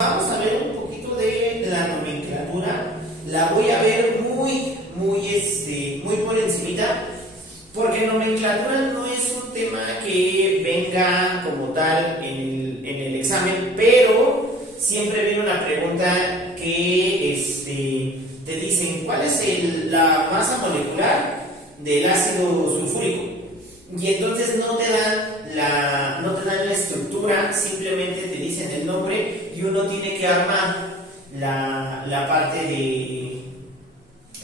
Vamos a ver un poquito de la nomenclatura. La voy a ver muy por encimita, porque nomenclatura no es un tema que venga como tal en el examen, pero siempre viene una pregunta que te dicen cuál es la masa molecular del ácido sulfúrico, y entonces no te dan la estructura, simplemente te dicen el nombre y uno tiene que armar la parte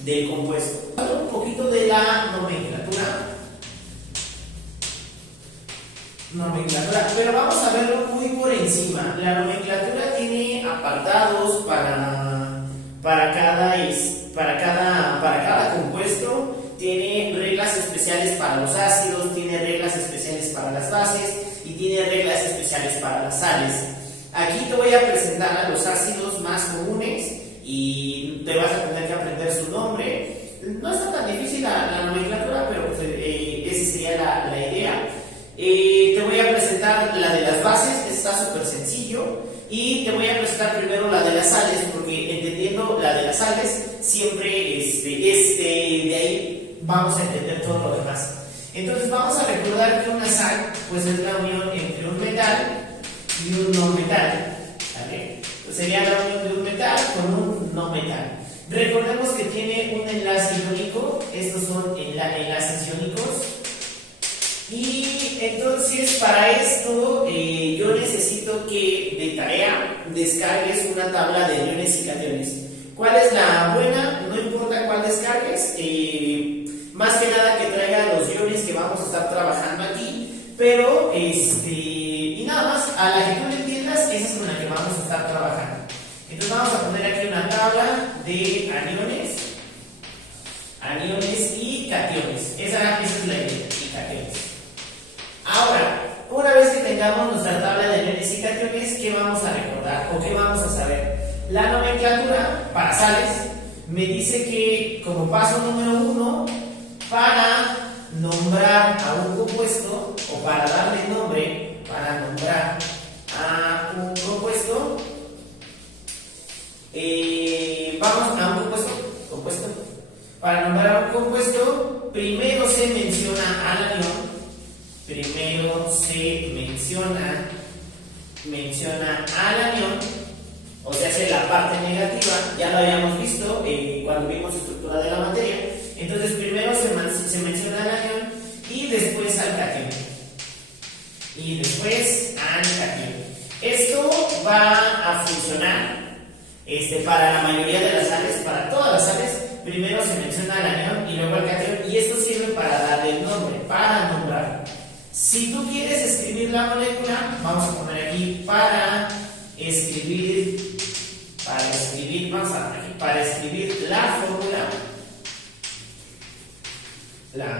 del compuesto. Un poquito de la nomenclatura, pero vamos a verlo muy por encima. La nomenclatura tiene apartados para cada compuesto. Tiene reglas especiales para los ácidos, tiene reglas especiales para las bases y tiene reglas especiales para las sales. Aquí te voy a presentar a los ácidos más comunes y te vas a tener que aprender su nombre. No está tan difícil la nomenclatura, pero esa sería la idea. Te voy a presentar la de las bases, está súper sencillo, y te voy a presentar primero la de las sales, porque entendiendo la de las sales, siempre de ahí vamos a entender todo lo demás. Entonces vamos a recordar que una sal pues es la unión entre un metal y un no metal, ¿vale? Pues sería la unión de un metal con un no metal. Recordemos que tiene un enlace iónico, estos son enlaces iónicos. Y entonces para esto yo necesito que de tarea descargues una tabla de iones y cationes. ¿Cuál es la buena? No importa cuál descargues, más que nada que traiga los iones que vamos a estar trabajando aquí, pero y nada más, a la que tú le entiendas, esa es con la que vamos a estar trabajando. Entonces vamos a poner aquí una tabla de aniones y cationes. Esa es la idea, y cationes. Ahora, una vez que tengamos nuestra tabla de aniones y cationes, ¿qué vamos a recordar o qué vamos a saber? La nomenclatura para sales me dice que como paso número 1, para nombrar a un compuesto o para darle nombre, para nombrar a un compuesto, vamos a un compuesto. Para nombrar a un compuesto, primero se menciona al anión. Primero se menciona al anión, o sea, es la parte negativa, ya lo habíamos visto cuando vimos estructura de la materia. Entonces, primero se menciona al anión y después al catión. Esto va a funcionar para la mayoría de las sales, para todas las sales. Primero se menciona al anión y luego al catión, y esto sirve para darle el nombre, para nombrar. Si tú quieres escribir la molécula, vamos a poner aquí para escribir la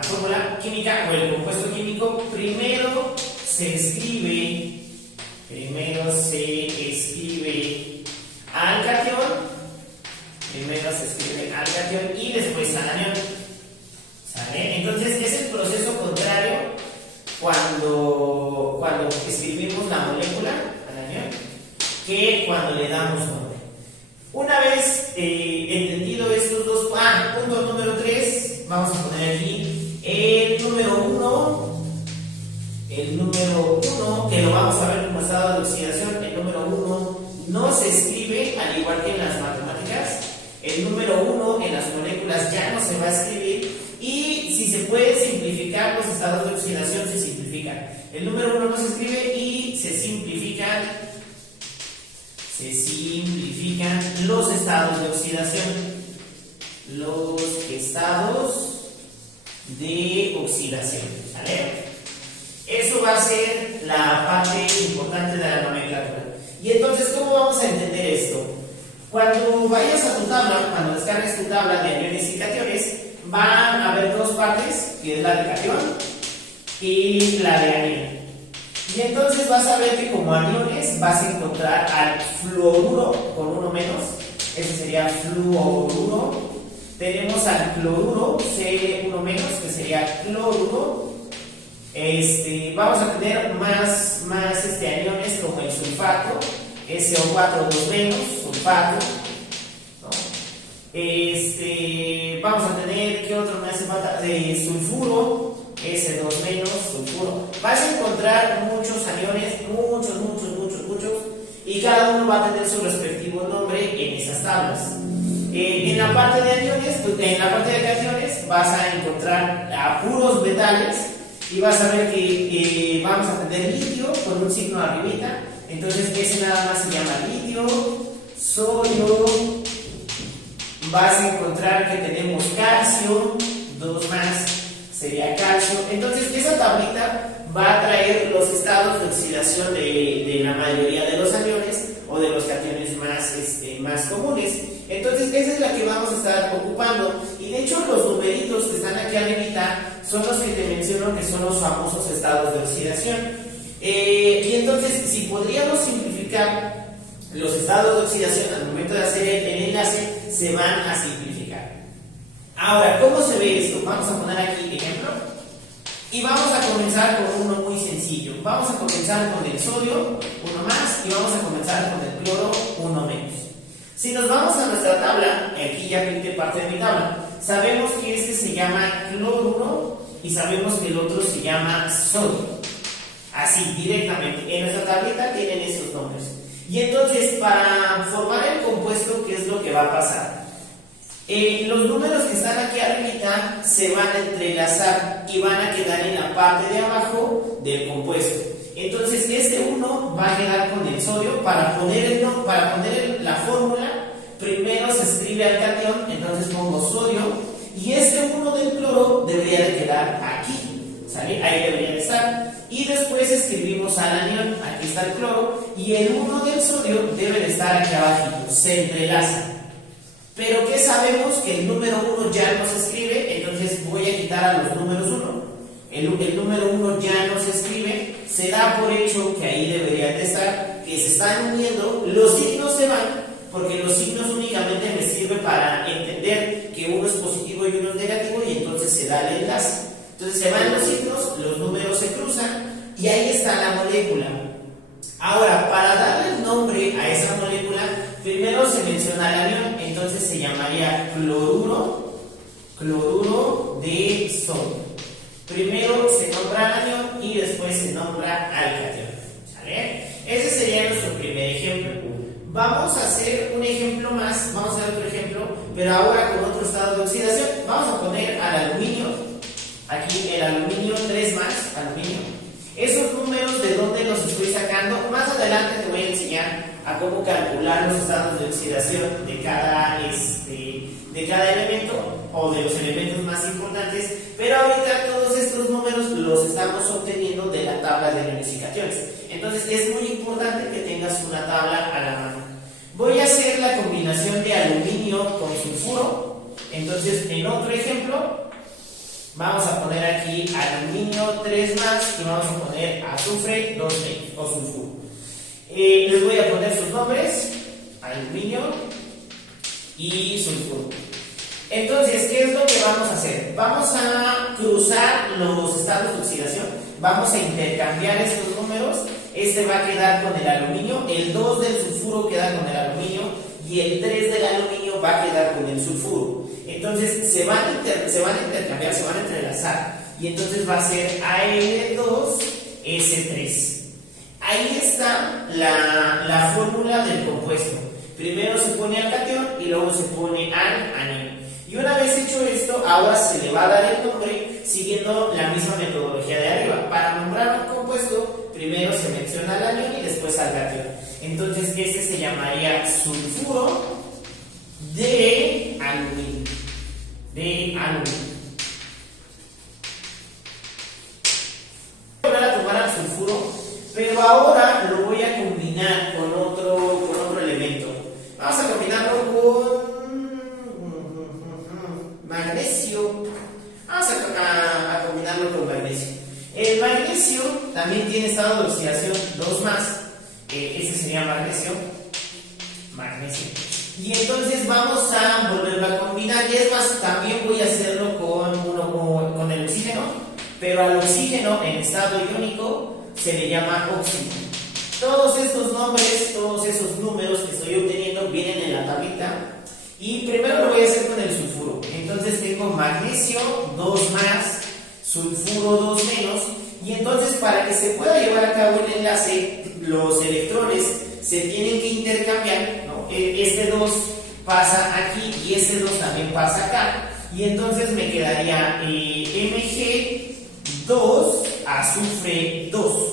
fórmula química o el compuesto químico, primero se escribe al catión, y después al anión. ¿Sale? Entonces es el proceso contrario cuando escribimos la molécula al anión que cuando le damos nombre. Una vez entendido estos dos, punto número 3, vamos a poner aquí el número 1, que lo vamos a ver como estado de oxidación. El número 1 no se escribe, al igual que en las matemáticas. El número 1 en las moléculas ya no se va a escribir, y si se puede simplificar los estados de oxidación, se simplifican. El número 1 no se escribe y se simplifican los estados de oxidación. ¿Vale? Eso va a ser la parte importante de la nomenclatura. Y entonces, ¿cómo vamos a entender esto? Cuando vayas a tu tabla, cuando descargues tu tabla de aniones y cationes, van a haber dos partes, que es la de catión y la de anión. Y entonces vas a ver que como aniones vas a encontrar al fluoruro con uno menos, ese sería fluoruro. Tenemos al cloruro, C1 menos, que sería cloruro. Vamos a tener más aniones como el sulfato, SO4 2 menos, sulfato, ¿no? Vamos a tener, ¿qué otro me hace falta? Sulfuro, S2 menos, sulfuro. Vas a encontrar muchos aniones, muchos, y cada uno va a tener su respectivo nombre en esas tablas. En la parte de aniones, en la parte de cationes, vas a encontrar a puros metales y vas a ver que vamos a tener litio con un signo arribita. Entonces ese nada más se llama litio, sodio. Vas a encontrar que tenemos calcio, 2 más sería calcio. Entonces esa tablita va a traer los estados de oxidación de la mayoría de los aniones o de los cationes más comunes. Entonces esa es la que vamos a estar ocupando, y de hecho los numeritos que están aquí arribita son los que te menciono, que son los famosos estados de oxidación. Y entonces, si podríamos simplificar los estados de oxidación al momento de hacer el enlace, se van a simplificar. Ahora, ¿cómo se ve esto? Vamos a poner aquí ejemplo y vamos a comenzar con uno muy sencillo. Vamos a comenzar con el sodio, 1 más, y vamos a comenzar con el cloro, 1 menos. Si nos vamos a nuestra tabla, aquí ya pinté parte de mi tabla, sabemos que este se llama cloruro y sabemos que el otro se llama sodio. Así, directamente. En nuestra tablita tienen esos nombres. Y entonces, para formar el compuesto, ¿qué es lo que va a pasar? Los números que están aquí arriba se van a entrelazar y van a quedar en la parte de abajo del compuesto. Entonces este 1 va a quedar con el sodio. Para poner la fórmula, primero se escribe al catión, entonces pongo sodio, y este 1 del cloro debería de quedar aquí, ¿sale? Ahí debería de estar. Y después escribimos al anión, aquí está el cloro, y el 1 del sodio debe de estar aquí abajito, se entrelaza. Pero ¿qué sabemos? Que el número 1 ya no se escribe, entonces voy a quitar a los números 1. El número 1 ya no se escribe, se da por hecho que ahí debería de estar, que se están uniendo, los signos se van, porque los signos únicamente me sirven para entender que uno es positivo y uno es negativo, y entonces se da el enlace. Entonces se van los signos, los números se cruzan, y ahí está la molécula. Ahora, para darle el nombre a esa molécula, primero se menciona el anión, entonces se llamaría cloruro de sodio. Primero se nombra al anión y después se nombra al catión, ¿sale? Ese sería nuestro primer ejemplo. Vamos a hacer un ejemplo más, vamos a hacer otro ejemplo, pero ahora con otro estado de oxidación. Vamos a poner al aluminio, aquí el aluminio 3 más, aluminio. Esos números, ¿de dónde los estoy sacando? Más adelante te voy a enseñar a cómo calcular los estados de oxidación de cada elemento o de los elementos más importantes, pero ahorita todos estos números los estamos obteniendo de la tabla de iones y cationes. Entonces es muy importante que tengas una tabla a la mano. Voy a hacer la combinación de aluminio con sulfuro. Entonces, en otro ejemplo, vamos a poner aquí aluminio 3 más y vamos a poner azufre 2 menos o sulfuro. Les voy a poner sus nombres, aluminio y sulfuro. Entonces, ¿qué es lo que vamos a hacer? Vamos a cruzar los estados de oxidación, vamos a intercambiar estos números. Este va a quedar con el aluminio, el 2 del sulfuro queda con el aluminio y el 3 del aluminio va a quedar con el sulfuro. Entonces se van a intercambiar, se van a entrelazar, y entonces va a ser Al2S3. Ahí está la fórmula del compuesto. Primero se pone al catión y luego se pone al anión. Y una vez hecho esto, ahora se le va a dar el nombre siguiendo la misma metodología de arriba. Para nombrar un compuesto, primero se menciona al anión y después al catión. Entonces este se llamaría sulfuro de aluminio. Voy a volver a tomar al sulfuro, pero ahora lo voy a combinar con otro elemento. Vamos a combinarlo con magnesio. Vamos a combinarlo con magnesio. El magnesio también tiene estado de oxidación 2 más. Este sería magnesio. Y entonces vamos a volverlo a combinar. Y es más, también voy a hacerlo con el oxígeno. Pero al oxígeno en estado iónico se le llama óxido. Todos estos nombres, todos esos números que estoy obteniendo vienen en la tablita. Y primero lo voy a hacer con el sulfuro. Entonces tengo magnesio 2 más, sulfuro 2 menos. Y entonces para que se pueda llevar a cabo el enlace, los electrones se tienen que intercambiar, ¿no? Este 2 pasa aquí y este 2 también pasa acá. Y entonces me quedaría Mg2 azufre 2.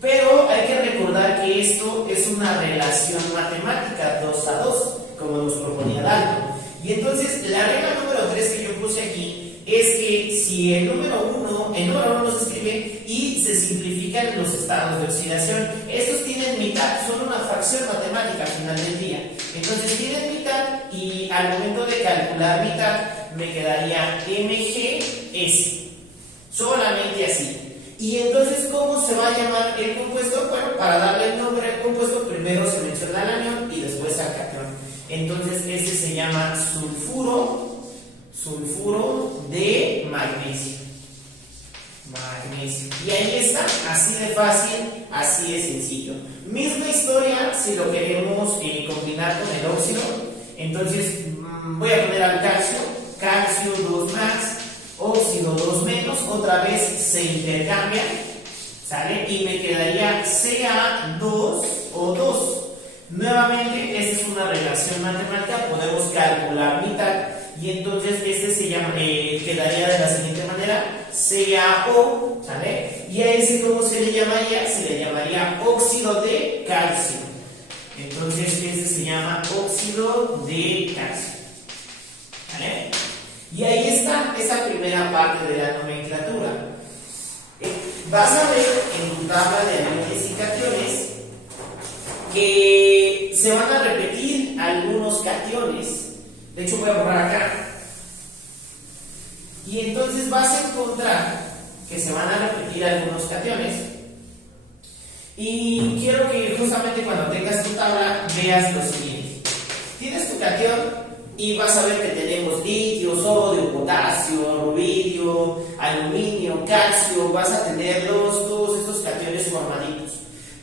Pero hay que recordar que esto es una relación matemática 2 a 2, como nos proponía Dalton. Y entonces la regla número 3 que yo puse aquí es que si el número 1 se escribe y se simplifican los estados de oxidación. Estos tienen mitad, son una fracción matemática al final del día. Entonces tienen mitad y al momento de calcular mitad me quedaría MgS. Solamente así. Y entonces, ¿cómo se va a llamar el compuesto? Bueno, para darle el nombre al compuesto, primero se menciona el anión y después al catión. Entonces, este se llama sulfuro de magnesio. Y ahí está, así de fácil, así de sencillo. Misma historia si lo queremos combinar con el óxido. Entonces, voy a poner al calcio 2 más, óxido 2 menos, otra vez se intercambian, ¿sale? Y me quedaría Ca2O2. Nuevamente, esta es una relación matemática, podemos calcular mitad y entonces este se llama, quedaría de la siguiente manera, CaO, ¿sale? Y a ese, ¿cómo se le llamaría? Se le llamaría óxido de calcio. Entonces este se llama óxido de calcio, ¿vale? Y ahí está esa primera parte de la nomenclatura. Vas a ver en tu tabla de aniones y cationes que se van a repetir algunos cationes. De hecho voy a borrar acá. Y entonces vas a encontrar que se van a repetir algunos cationes. Y quiero que justamente cuando tengas tu tabla veas lo siguiente. Tienes tu catión y vas a ver que tenemos litio, sodio, potasio, rubidio, aluminio, calcio. Vas a tenerlos, todos estos cationes formaditos.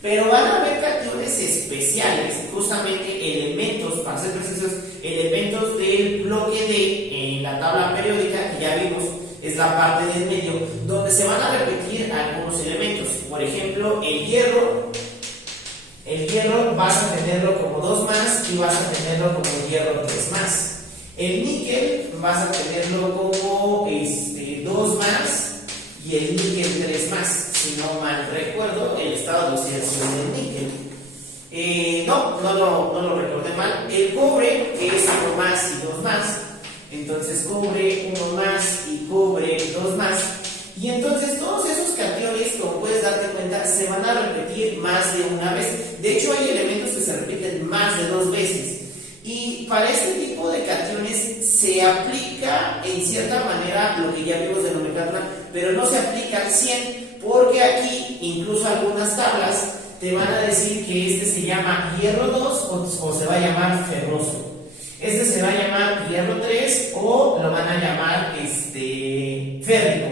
Pero van a haber cationes especiales, justamente elementos, para ser precisos, elementos del bloque D en la tabla periódica, que ya vimos, es la parte del medio, donde se van a repetir algunos elementos. Por ejemplo, el hierro vas a tenerlo como 2 más y vas a tenerlo como hierro 3 más. El níquel vas a tenerlo como 2 más y el níquel 3 más. Si no mal recuerdo, el estado de oxidación del níquel. No lo recordé mal. El cobre, que es 1 más y 2 más. Entonces cobre 1 más y cobre 2 más. Y entonces todos esos cationes, como puedes darte cuenta, se van a repetir más de una vez. De hecho, hay elementos que se repiten más de 2 veces. Y para este tipo de cationes se aplica en cierta manera lo que ya vimos de nomenclatura, pero no se aplica al 100, porque aquí incluso algunas tablas te van a decir que este se llama hierro 2 o se va a llamar ferroso. Este se va a llamar hierro 3 o lo van a llamar férrico.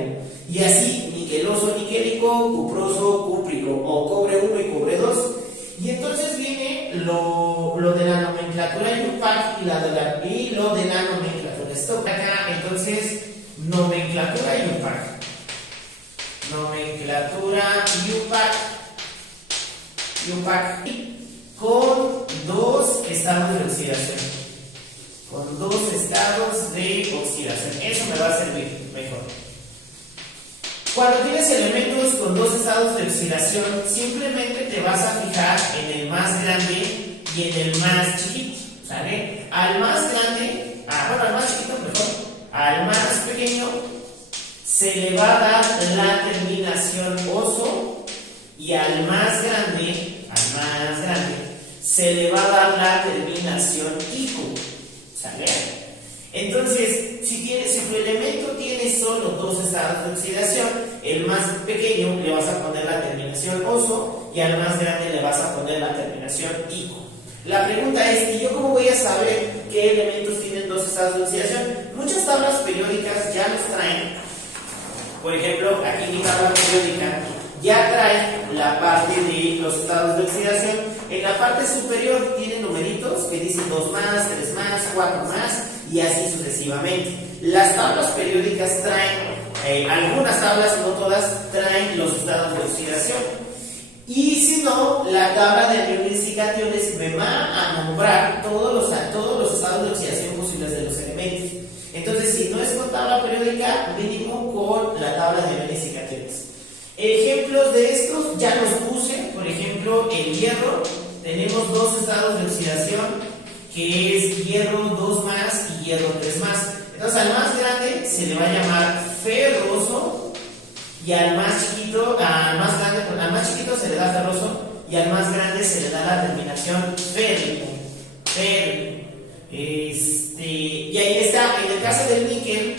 Y así, niqueloso, niquélico, cuproso, cúprico, o cobre 1 y cobre 2. Y entonces viene lo de la nomenclatura IUPAC y lo de la nomenclatura STOP. Acá, entonces, nomenclatura IUPAC. Nomenclatura IUPAC con 2 estados de oxidación. Con 2 estados de oxidación. Eso me va a servir mejor. Cuando tienes elementos con 2 estados de oxidación, simplemente te vas a fijar en el más grande y en el más chiquito, ¿sale? Al más grande, al más chiquito mejor, al más pequeño se le va a dar la terminación oso y al más grande se le va a dar la terminación ico, ¿sale? Entonces, si tu elemento tiene solo 2 estados de oxidación, el más pequeño le vas a poner la terminación oso y al más grande le vas a poner la terminación ico. La pregunta es, ¿y yo cómo voy a saber qué elementos tienen 2 estados de oxidación? Muchas tablas periódicas ya los traen. Por ejemplo, aquí mi tabla periódica ya trae la parte de los estados de oxidación. En la parte superior tiene numeritos que dicen 2 más, 3 más, 4 más y así sucesivamente. Las tablas periódicas traen, algunas tablas, no todas, traen los estados de oxidación. Y si no, la tabla de aniones y cationes me va a nombrar todos los estados de oxidación posibles de los elementos. Entonces, si no es con tabla periódica, mínimo con la tabla de aniones y cationes. Ejemplos de estos ya los puse. Por ejemplo, el hierro, tenemos dos estados de oxidación, que es hierro 2 más y hierro 3 más. Entonces, al más grande se le va a llamar ferroso, y al más chiquito, al más chiquito se le da ferroso, y al más grande se le da la terminación férrico. Y ahí está. En el caso del níquel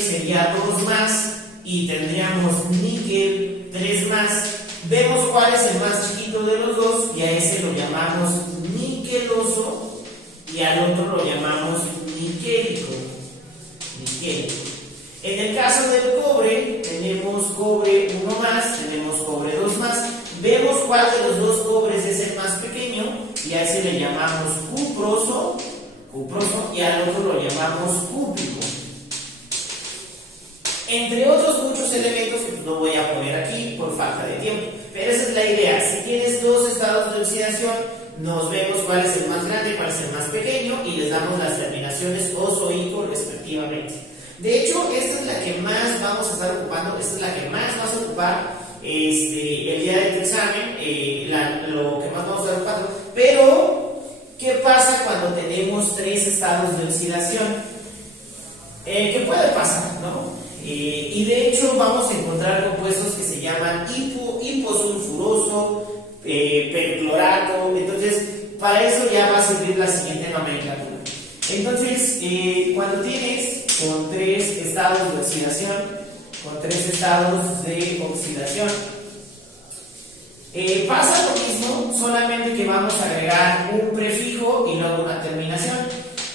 sería 2 más y tendríamos níquel 3 más. Vemos cuál es el más chiquito de los dos y a ese lo llamamos niqueloso y al otro lo llamamos niquélico. En el caso del cobre, tenemos cobre 1 más, tenemos cobre 2 más. Vemos cuál de los dos cobres es el más pequeño y a ese le llamamos cuproso, y al otro lo llamamos cúprico. Entre otros muchos elementos que no voy a poner aquí por falta de tiempo, pero esa es la idea. Si tienes dos estados de oxidación, nos vemos cuál es el más grande, cuál es el más pequeño y les damos las terminaciones oso y ico respectivamente. De hecho, esta es la que más vamos a estar ocupando, esta es la que más vas a ocupar el día de tu examen, lo que más vamos a estar ocupando. Pero, ¿qué pasa cuando tenemos tres estados de oxidación? ¿Qué puede pasar, no? Y de hecho vamos a encontrar compuestos que se llaman hiposulfuroso, perclorato. Entonces, para eso ya va a servir la siguiente nomenclatura. Entonces, cuando tienes con tres estados de oxidación, pasa lo mismo, solamente que vamos a agregar un prefijo y luego una terminación.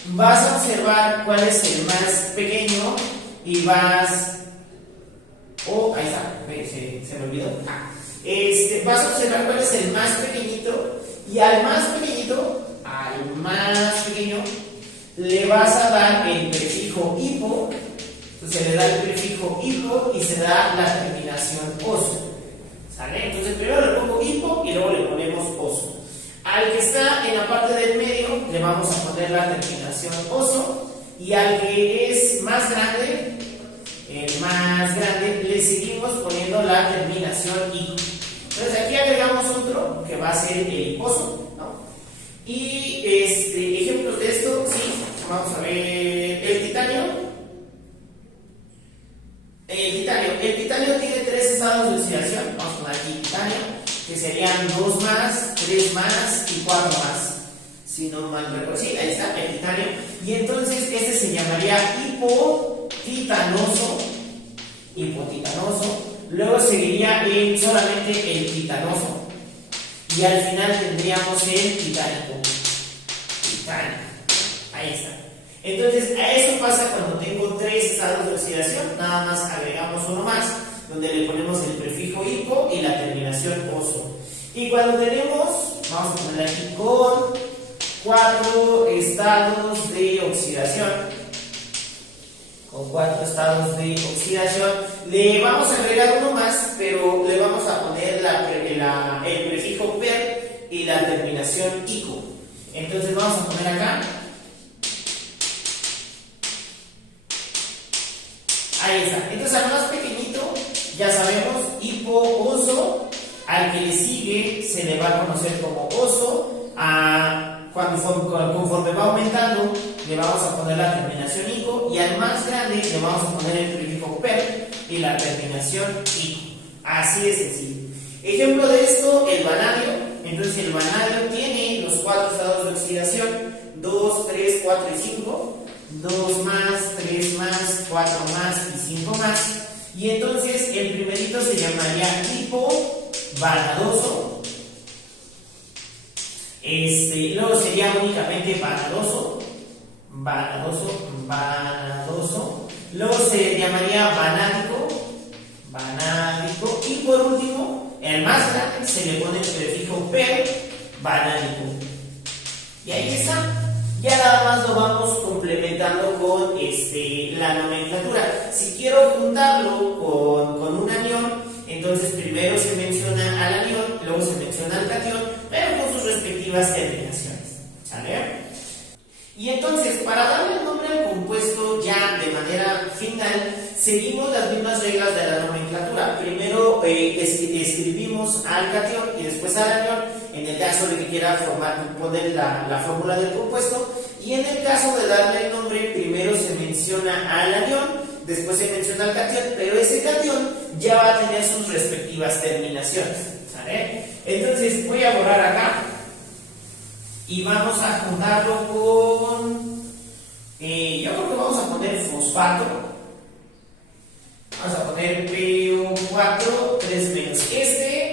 Vas a observar cuál es el más pequeño y vas... ahí está, se me olvidó. Vas a observar cuál es el más pequeñito y al más pequeño, le vas a dar el prefijo hipo. Entonces se le da el prefijo hipo y se da la terminación oso. ¿Sale? Entonces primero le pongo hipo y luego le ponemos oso. Al que está en la parte del medio le vamos a poner la terminación oso, y al que es más grande, le seguimos poniendo la terminación ico. Entonces aquí agregamos otro que va a ser el hiposo, ¿no? Y ejemplos de esto, sí, vamos a ver el titanio. El titanio tiene tres estados de oxidación. Vamos a poner aquí titanio, que serían 2 más, 3 más y 4 más. Si no mal recuerdo, sí, ahí está el titanio. Y entonces este se llamaría hipotitanoso. Luego seguiría solamente el titanoso. Y al final tendríamos el titánico. Ahí está. Entonces, a eso pasa cuando tengo tres estados de oxidación. Nada más agregamos uno más, donde le ponemos el prefijo hipo y la terminación oso. Y cuando tenemos, vamos a poner aquí con 4 estados de oxidación. Le vamos a agregar uno más, pero le vamos a poner el prefijo per y la terminación ico. Entonces vamos a poner acá. Ahí está. Entonces al más pequeñito, ya sabemos, hipo-oso. Al que le sigue se le va a conocer como oso. Conforme va aumentando, le vamos a poner la terminación ico, y al más grande le vamos a poner el prefijo per y la terminación ico. Así de sencillo. Ejemplo de esto, el vanadio. Entonces el vanadio tiene los 4 estados de oxidación: 2, 3, 4 y 5. 2 más, 3 más, 4 más y 5 más. Y entonces el primerito se llamaría hipovanadoso. Luego sería únicamente vanadoso. Luego se llamaría vanádico. Y por último el más grande, se le pone el prefijo perbanánico. Y ahí está. Ya nada más lo vamos complementando con la nomenclatura. Si quiero juntarlo con un anión, entonces primero se menciona al anión, luego se menciona al catión, pero con sus respectivas terminaciones. ¿Sale? Y entonces, para darle el nombre al compuesto ya de manera final, seguimos las mismas reglas de la nomenclatura. Primero escribimos al catión y después al anión, en el caso de que quiera poner la fórmula del compuesto. Y en el caso de darle el nombre, primero se menciona al anión, después se menciona al catión, pero ese catión ya va a tener sus respectivas terminaciones. ¿Sale? Entonces, voy a borrar acá. Y vamos a juntarlo con, yo creo que vamos a poner fosfato. Vamos a poner PO4 3 menos.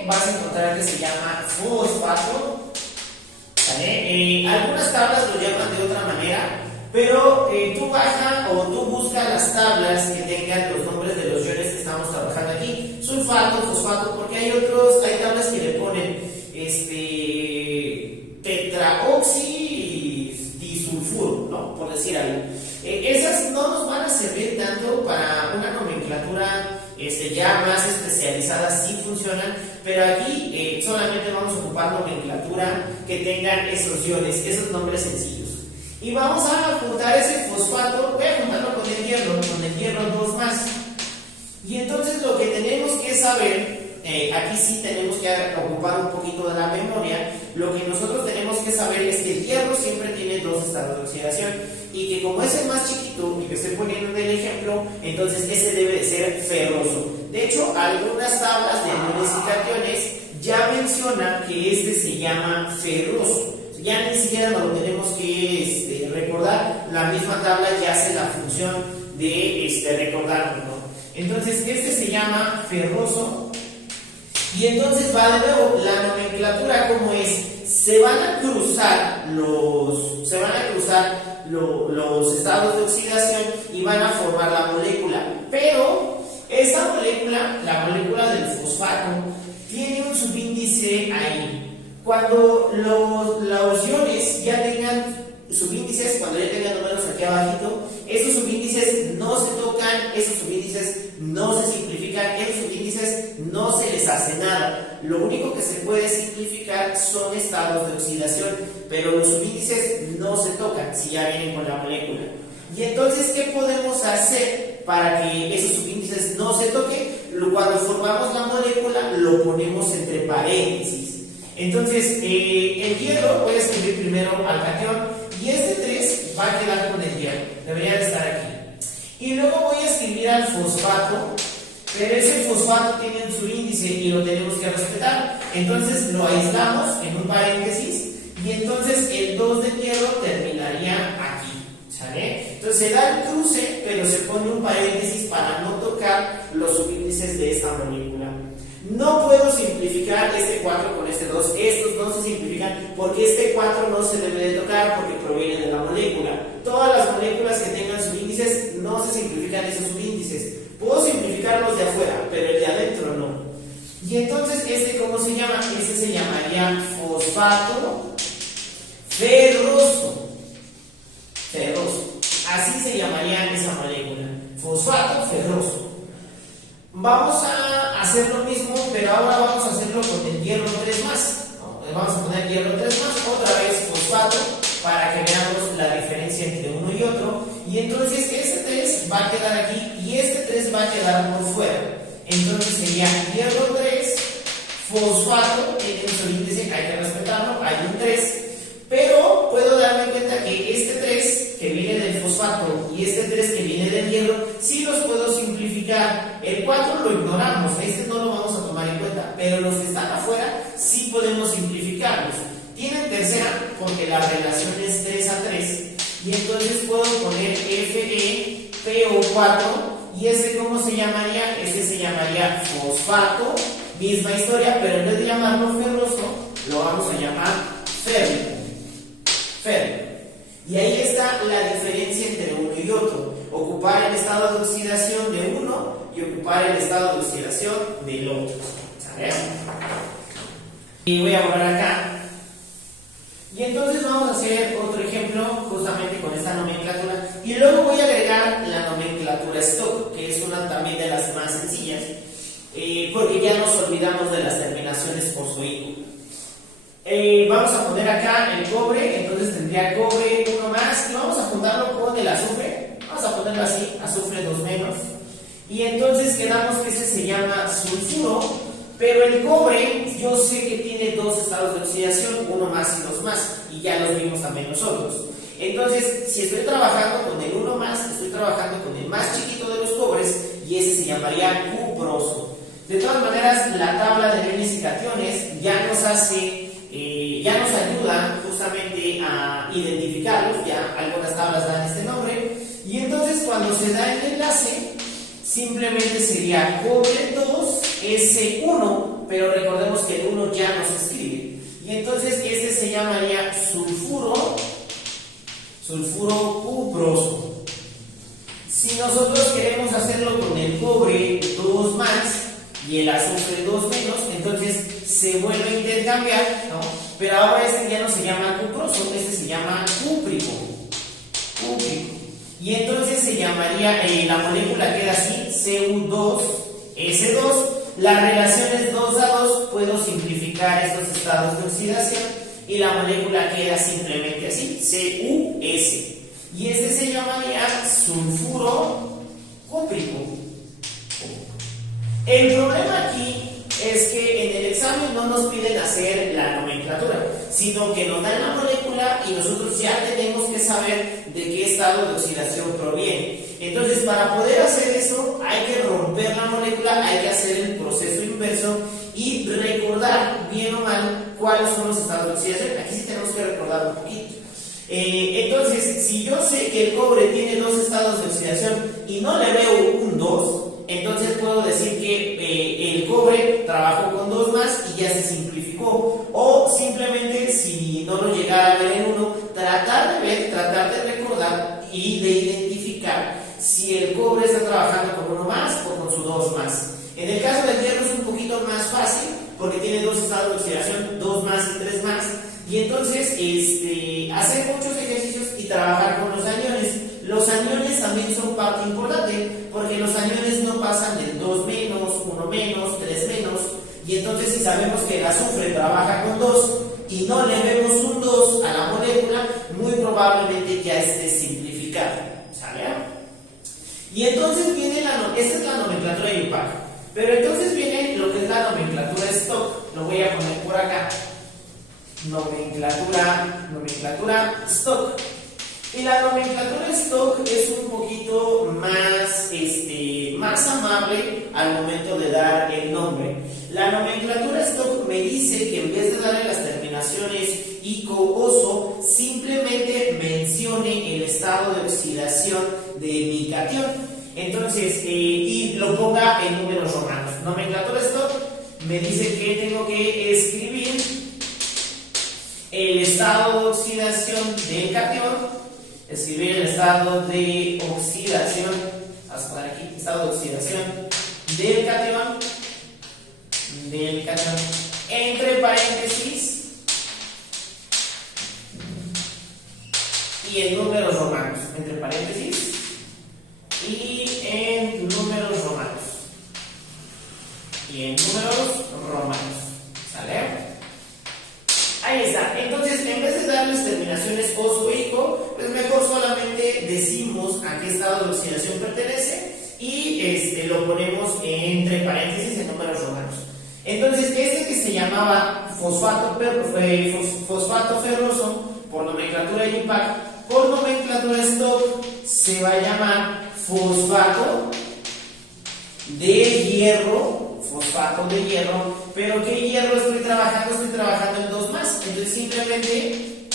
Vas a encontrar que se llama fosfato. ¿Vale? Algunas tablas lo llaman de otra manera, pero tú baja o tú busca las tablas que tengan los nombres de los iones que estamos trabajando aquí. Sulfato, fosfato, porque hay tablas que le ponen tetraoxidisulfuro, ¿no? Por decir algo. Esas no nos van a servir tanto para una nomenclatura ya más especializada, sí funcionan, pero aquí solamente vamos a ocupar nomenclatura que tengan esos iones, esos nombres sencillos. Y vamos a juntar ese fosfato, voy a juntarlo con el hierro 2 más. Y entonces lo que tenemos que saber, aquí sí tenemos que ocupar un poquito de la memoria. Lo que nosotros tenemos que saber es que el hierro siempre tiene 2 estados de oxidación y que como es el más chiquito y que estoy poniendo en el ejemplo, entonces ese debe de ser ferroso. De hecho, algunas tablas de iones y cationes ya mencionan que se llama ferroso. Ya ni siquiera nos lo tenemos que recordar, la misma tabla ya hace la función de recordarlo, ¿no? Entonces se llama ferroso. Y entonces va de nuevo la nomenclatura como es, se van a cruzar los estados de oxidación y van a formar la molécula, pero esta molécula, la molécula del fosfato, tiene un subíndice ahí. Cuando los iones ya tengan subíndices, cuando ya tengan números aquí abajito, esos subíndices no se tocan, esos subíndices no se simplifican, esos subíndices no se les hace nada. Lo único que se puede simplificar son estados de oxidación, pero los subíndices no se tocan si ya vienen con la molécula. Y entonces, ¿qué podemos hacer para que esos subíndices no se toquen? Cuando formamos la molécula, lo ponemos entre paréntesis. Entonces, el hierro, voy a escribir primero al catión, y 3 va a quedar con el hierro, debería de estar aquí. Y luego voy a escribir al fosfato, pero ese fosfato tiene un subíndice y lo tenemos que respetar. Entonces lo aislamos en un paréntesis, y entonces el 2 del hierro terminaría aquí. ¿Sale? Entonces se da el cruce, pero se pone un paréntesis para no tocar los subíndices de esta molécula. No puedo simplificar 4 con 2, estos no se simplifican porque 4 no se debe de tocar porque proviene de la molécula. Todas las moléculas que tengan subíndices no se simplifican esos subíndices. Puedo simplificar los de afuera, pero el de adentro no. Y entonces, ¿cómo se llama? Se llamaría fosfato ferroso. Así se llamaría esa molécula, fosfato ferroso. Vamos a hacer lo mismo, pero ahora vamos a hacerlo con el hierro 3 más. Vamos a poner hierro 3 más, otra vez fosfato, para que veamos la diferencia entre uno y otro. Y entonces 3 va a quedar aquí y 3 va a quedar por fuera. Entonces sería hierro 3, fosfato, tiene un subíndice, hay que respetarlo, hay un 3. Pero puedo darme cuenta que 3 que viene del fosfato y 3 que viene del hierro, sí los puedo simplificar. El 4 lo ignoramos, no lo vamos a tomar en cuenta, pero los que están afuera sí podemos simplificarlos. Tienen tercera porque la relación es 3 a 3, y entonces puedo poner FePO4, y ¿cómo se llamaría? Se llamaría fosfato, misma historia, pero en vez de llamarlo ferroso, lo vamos a llamar férrico. Y ahí está la diferencia entre uno y otro: ocupar el estado de oxidación de uno y ocupar el estado de oxidación del otro. ¿Sabes? Y voy a borrar acá. Y entonces vamos a hacer otro ejemplo justamente con esta nomenclatura. Y luego voy a agregar la nomenclatura stock, que es una también de las más sencillas, porque ya nos olvidamos de las terminaciones posoico. Vamos a poner acá el cobre, entonces tendría cobre 1 más, y vamos a juntarlo con el azufre. Vamos a ponerlo así, azufre 2 menos. Y entonces quedamos que ese se llama sulfuro. Pero el cobre, yo sé que tiene dos estados de oxidación, 1 más y 2 más, y ya los vimos también nosotros. Entonces, si estoy trabajando con el 1 más, estoy trabajando con el más chiquito de los cobres, y ese se llamaría cuproso. De todas maneras, la tabla de iones y cationes ya nos ayuda justamente a identificarlos, ya algunas tablas dan este nombre, y entonces cuando se da el enlace, simplemente sería cobre 2 S1, pero recordemos que el 1 ya no se escribe. Y entonces este se llamaría sulfuro cuproso. Si nosotros queremos hacerlo con el cobre 2 más y el azufre 2 menos, entonces se vuelve a intercambiar, ¿no? Pero ahora este ya no se llama cuproso, este se llama cúprico. Y entonces se llamaría, la molécula queda así, Cu2S2. La relación es 2 a 2, puedo simplificar estos estados de oxidación y la molécula queda simplemente así, CuS. Y este se llamaría sulfuro cúprico. El problema aquí es que en el examen no nos piden hacer la nomenclatura, sino que nos dan la molécula y nosotros ya tenemos que saber de qué estado de oxidación proviene. Entonces, para poder hacer eso, hay que romper la molécula, hay que hacer el proceso inverso y recordar, bien o mal, cuáles son los estados de oxidación. Aquí sí tenemos que recordar un poquito. Entonces, si yo sé que el cobre tiene 2 estados de oxidación y no le veo un 2, entonces puedo decir que el cobre trabajó con 2 más y ya se simplificó. O simplemente, si no lo llegara a ver en 1, tratar de ver, tratar de recordar y de identificar si el cobre está trabajando con 1 más o con su 2 más. En el caso del hierro es un poquito más fácil porque tiene 2 estados de oxidación, 2 más y 3 más. Y entonces hacer muchos ejercicios y trabajar con los aniones. Los aniones también son parte importante porque los aniones no pasan del 2 menos, 1 menos, 3 menos. Y entonces si sabemos que el azufre trabaja con 2 y no le vemos un 2 a la molécula, muy probablemente ya esté simplificado. ¿Sale? Y entonces viene esta es la nomenclatura de IUPAC. Pero entonces viene lo que es la nomenclatura stock. Lo voy a poner por acá. Nomenclatura stock. Y la nomenclatura stock es un poquito más amable al momento de dar el nombre. La nomenclatura stock me dice que en vez de darle las terminaciones ico-oso, simplemente mencione el estado de oxidación de mi catión. Entonces, y lo ponga en números romanos. Nomenclatura stock me dice que tengo que escribir el estado de oxidación del catión. Escribir el estado de oxidación, vamos a poner aquí, estado de oxidación del catión, entre paréntesis y en números romanos, entre paréntesis y en números romanos, ¿sale? Ahí está. Entonces, en vez de darles terminaciones oso e ico, pues mejor solamente decimos a qué estado de oxidación pertenece y lo ponemos entre paréntesis en números romanos. Entonces, este que se llamaba fosfato ferroso por nomenclatura de IUPAC, por nomenclatura stock se va a llamar fosfato de hierro. Pero ¿qué hierro estoy trabajando? Estoy trabajando en 2 más. Entonces simplemente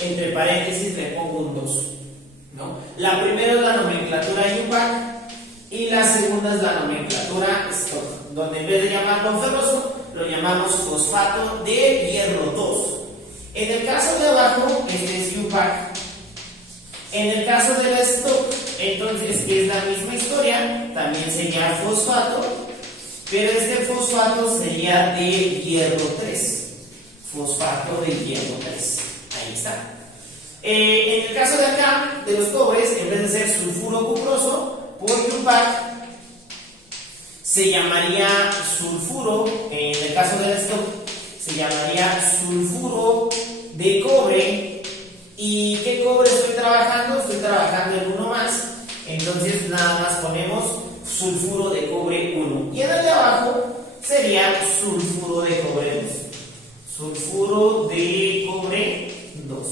entre paréntesis le pongo un 2, ¿no? La primera es la nomenclatura IUPAC y la segunda es la nomenclatura stock, donde en vez de llamarlo ferroso, lo llamamos fosfato de hierro 2. En el caso de abajo, este es IUPAC. En el caso de la stock, entonces es la misma historia, también sería fosfato, pero este fosfato sería de hierro 3. fosfato de hierro 3. Ahí está. En el caso de acá, de los cobres, en vez de ser sulfuro cuproso por IUPAC, se llamaría sulfuro, en el caso del stock, se llamaría sulfuro de cobre. ¿Y qué cobre estoy trabajando? Estoy trabajando en uno más, entonces nada más ponemos sulfuro de cobre 1. Y en el de abajo sería sulfuro de cobre 2. Sulfuro de cobre 2.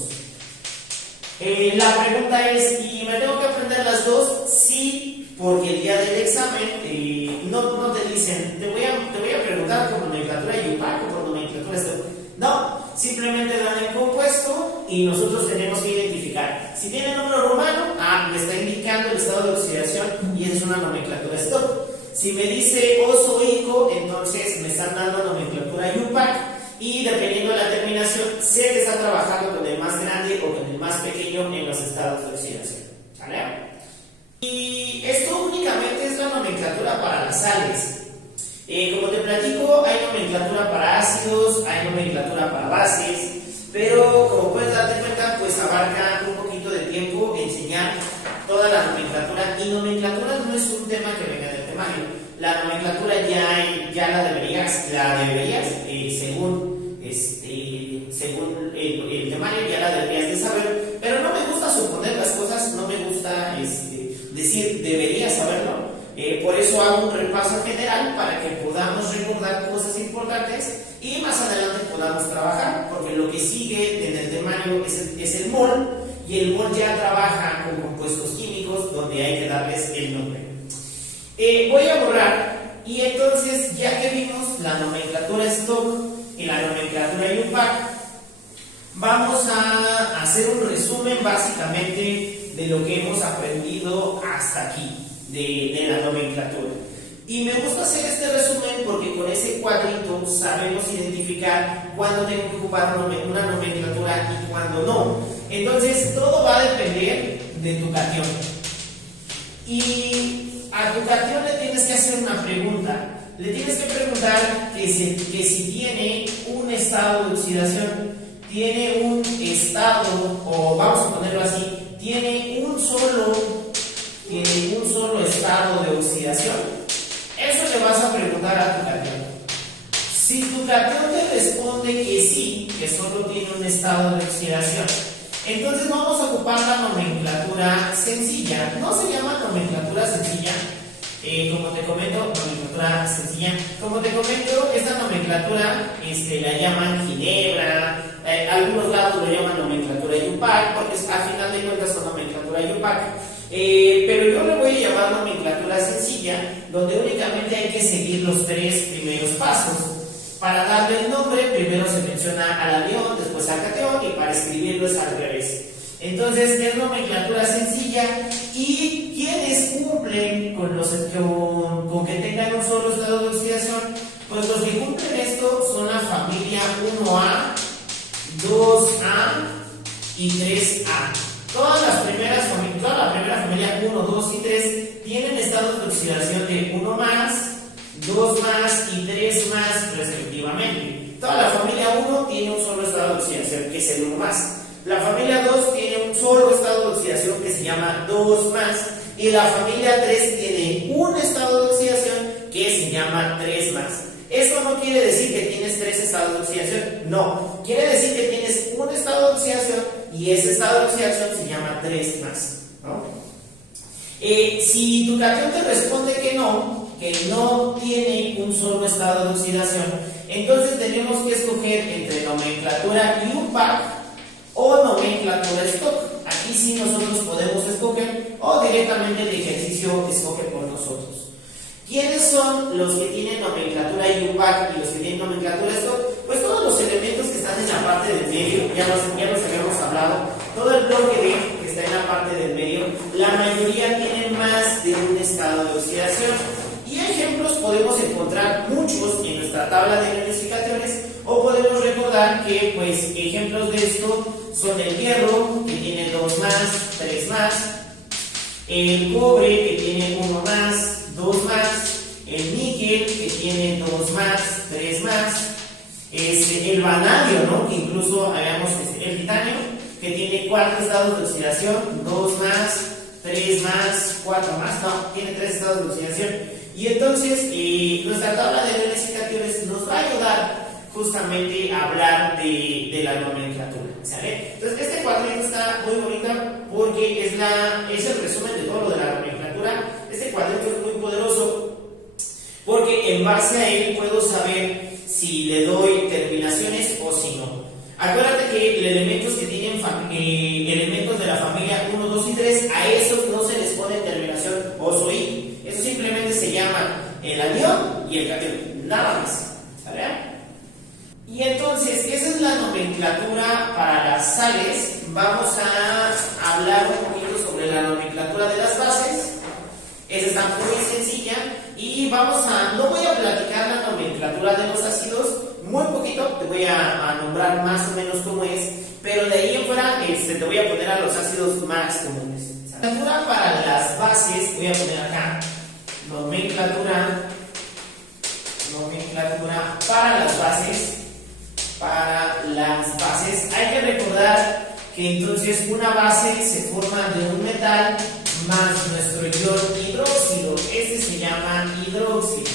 La pregunta es, ¿y me tengo que aprender las dos? Sí, porque el día del examen no te dicen, te voy a preguntar por nomenclatura IUPAC o por nomenclatura stock. No, simplemente dan el compuesto y nosotros tenemos que identificar. Si tiene número romano, me está indicando el estado de oxidación y esa es una nomenclatura stock. Si me dice oso ico, entonces me están dando nomenclatura IUPAC. Y dependiendo de la terminación, sé que está trabajando con el más grande o con el más pequeño en los estados de oxidación. ¿Vale? Y esto únicamente es la nomenclatura para las sales. Como te platico, hay nomenclatura para ácidos, hay nomenclatura para bases, pero como puedes darte cuenta, pues abarca un poquito de tiempo enseñar toda la nomenclatura. Y nomenclatura no es un tema que venga del temario. La nomenclatura ya la deberías según el temario ya la deberías de saber, pero no me gusta suponer las cosas, no me gusta decir deberías saberlo. Por eso hago un repaso general para que podamos recordar cosas importantes y más adelante podamos trabajar, porque lo que sigue en el temario es el mol, y el mol ya trabaja con compuestos químicos donde hay que darles el nombre. Voy a borrar, y entonces ya que vimos la nomenclatura stock y la nomenclatura IUPAC, vamos a hacer un resumen básicamente de lo que hemos aprendido hasta aquí de la nomenclatura. Y me gusta hacer este resumen porque con ese cuadrito sabemos identificar cuándo tengo que ocupar una nomenclatura y cuándo no. Entonces todo va a depender de tu catión. Y a tu catión le tienes que hacer una pregunta. Le tienes que preguntar que si tiene un estado de oxidación, tiene un estado, o vamos a ponerlo así, tiene un solo estado de oxidación. Eso le vas a preguntar a tu catión. Si tu catión te responde que sí, que solo tiene un estado de oxidación, entonces vamos a ocupar la nomenclatura sencilla. No se llama nomenclatura sencilla, como te comento, nomenclatura sencilla. Como te comento, esta nomenclatura la llaman Ginebra, algunos lados lo llaman nomenclatura IUPAC, porque a final de cuentas son nomenclatura IUPAC. Pero yo le voy a llamar nomenclatura sencilla, donde únicamente hay que seguir los 3 primeros pasos. Para darle el nombre, primero se menciona al anión, después al catión, y para escribirlo es al revés. Entonces es nomenclatura sencilla. ¿Y quiénes cumplen con que tengan un solo estado de oxidación? Pues los que cumplen esto son la familia 1A, 2A y 3A. Toda la primera familia 1, 2 y 3 tienen estados de oxidación de 1 más, 2 más y 3 más respectivamente. Toda la familia 1 tiene un solo estado de oxidación, que es el 1 más. La familia 2 tiene un solo estado de oxidación que se llama 2 más. Y la familia 3 tiene un estado de oxidación que se llama 3 más. Esto no quiere decir que tienes 3 estados de oxidación, no. Quiere decir que tienes un estado de oxidación y ese estado de oxidación se llama 3 más, ¿no? Si tu catión te responde que no tiene un solo estado de oxidación, entonces tenemos que escoger entre nomenclatura IUPAC o nomenclatura stock. Aquí sí nosotros podemos escoger, o directamente el ejercicio escoge por nosotros. ¿Quiénes son los que tienen nomenclatura IUPAC y los que tienen nomenclatura stock? Pues todos los elementos que están en la parte del medio, ya los habíamos hablado, todo el bloque B que está en la parte del medio, la mayoría tienen más de un estado de oxidación. Y ejemplos podemos encontrar muchos en nuestra tabla de iones y cationes, o podemos recordar que pues ejemplos de esto son el hierro, que tiene 2 más, 3 más, el cobre, que tiene 1 más, 2 más, el níquel, que tiene 2 más, 3 más, el vanadio, ¿no? Que incluso habíamos el titanio, que tiene 4 estados de oxidación, 2 más, 3 más, 4 más, no, tiene 3 estados de oxidación. Y entonces nuestra tabla de iones y cationes nos va a ayudar justamente a hablar de la nomenclatura, ¿sale? Entonces este cuadrito está muy bonito porque es el resumen de todo lo de la nomenclatura. Este cuadrito es muy poderoso porque en base a él puedo saber si le doy terminaciones o si no. Acuérdate que los elementos que tienen elementos de la familia 1, 2 y 3, a esos no se les pone terminación os o i. Eso simplemente se llama el anión y el catión, nada más, ¿sale? Y entonces, esa es la nomenclatura para las sales. Vamos a hablar un poquito sobre la nomenclatura de las bases. Esa está muy sencilla. Y no voy a platicar la nomenclatura de los ácidos, muy poquito, te voy a nombrar más o menos cómo es, pero de ahí en fuera te voy a poner a los ácidos más comunes. Nomenclatura para las bases, voy a poner acá, nomenclatura para las bases. Para las bases hay que recordar que entonces una base se forma de un metal más nuestro ion hidróxido. Este se llama hidróxido,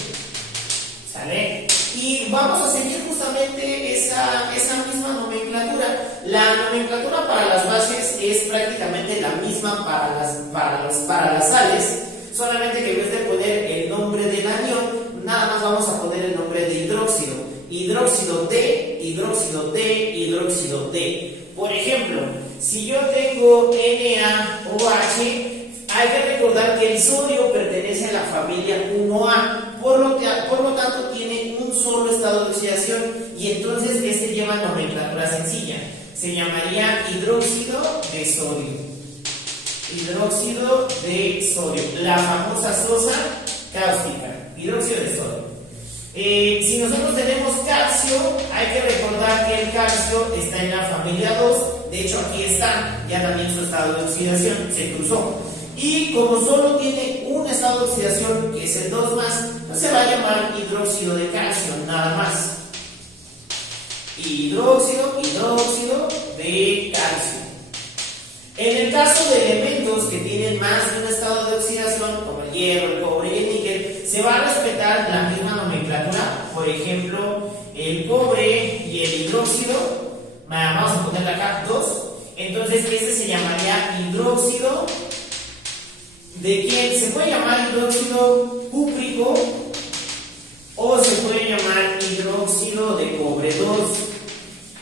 ¿sale? Y vamos a seguir justamente esa misma nomenclatura. La nomenclatura para las bases es prácticamente la misma para las sales, solamente que en vez de poner el nombre del anión, nada más vamos a poner el nombre de hidróxido. Hidróxido de, hidróxido de, hidróxido de. Por ejemplo, si yo tengo NaOH, hay que recordar que el sodio pertenece a la familia 1A, por lo tanto tiene un solo estado de oxidación y entonces este lleva nomenclatura sencilla. Se llamaría hidróxido de sodio. Hidróxido de sodio, la famosa sosa cáustica, hidróxido de sodio. Si nosotros tenemos calcio, hay que recordar que el calcio está en la familia 2. De hecho, aquí está, ya también su estado de oxidación, se cruzó. Y como solo tiene un estado de oxidación, que es el 2 más, pues se va a llamar hidróxido de calcio, nada más. Hidróxido de calcio. En el caso de elementos que tienen más de un estado de oxidación, como el hierro, el cobre y el níquel, se va a respetar la misma nomenclatura. Por ejemplo, el cobre y el hidróxido, vamos a ponerle acá 2. Entonces este se llamaría hidróxido de quién se puede llamar hidróxido cúprico o se puede llamar hidróxido de cobre 2.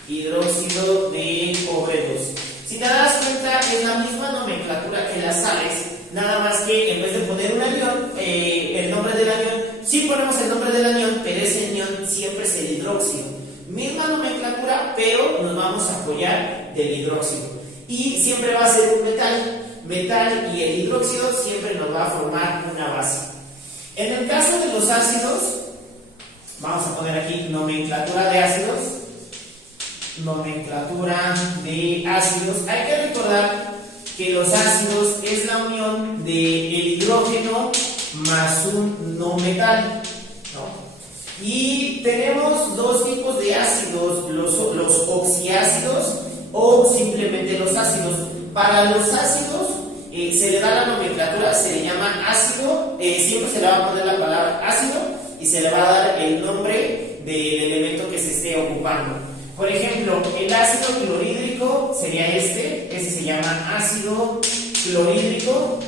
Hidróxido de cobre 2. Si te das cuenta, es la misma nomenclatura que las sales, nada más que en vez de poner un anión, el nombre del anión, sí ponemos el nombre del anión, pero ese anión siempre es el hidróxido. Misma nomenclatura, pero nos vamos a apoyar del hidróxido. Y siempre va a ser un metal y el hidróxido siempre nos va a formar una base. En el caso de los ácidos, vamos a poner aquí nomenclatura de ácidos. Nomenclatura de ácidos. Hay que recordar que los ácidos es la unión del hidrógeno más un no metal, ¿no? Y tenemos dos tipos de ácidos, los oxiácidos o simplemente los ácidos. Para los ácidos se le da la nomenclatura, se le llama ácido, siempre se le va a poner la palabra ácido y se le va a dar el nombre del elemento que se esté ocupando. Por ejemplo, el ácido clorhídrico sería este se llama ácido clorhídrico.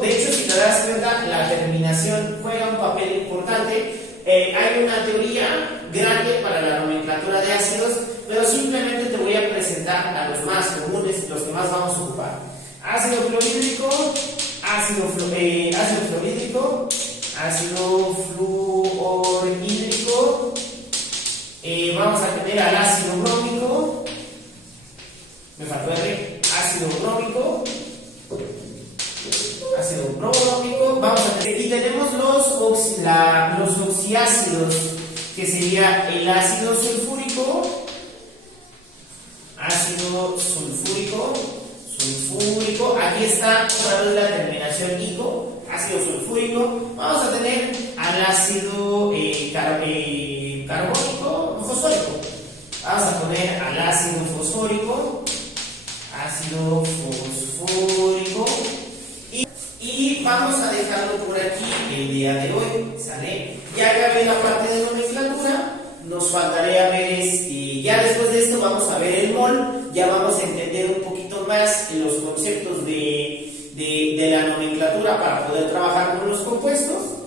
De hecho, si te das cuenta, la terminación juega un papel importante. Hay una teoría grande para la nomenclatura de ácidos, pero simplemente te voy a presentar a los más comunes, los que más vamos a ocupar. Ácido clorhídrico, ácido fluorhídrico, ácido fluorhídrico. Vamos a tener al ácido brómico, me faltó R, ácido brómico, vamos a tener, y tenemos los oxiácidos, que sería el ácido sulfúrico, aquí está otra vez la terminación ico, ácido sulfúrico. Vamos a tener al ácido carbónico, vamos a dejarlo por aquí el día de hoy, ¿sale? Ya acabé la parte de nomenclatura, nos faltaría ver ya después de esto vamos a ver el mol, ya vamos a entender un poquito más los conceptos de la nomenclatura para poder trabajar con los compuestos.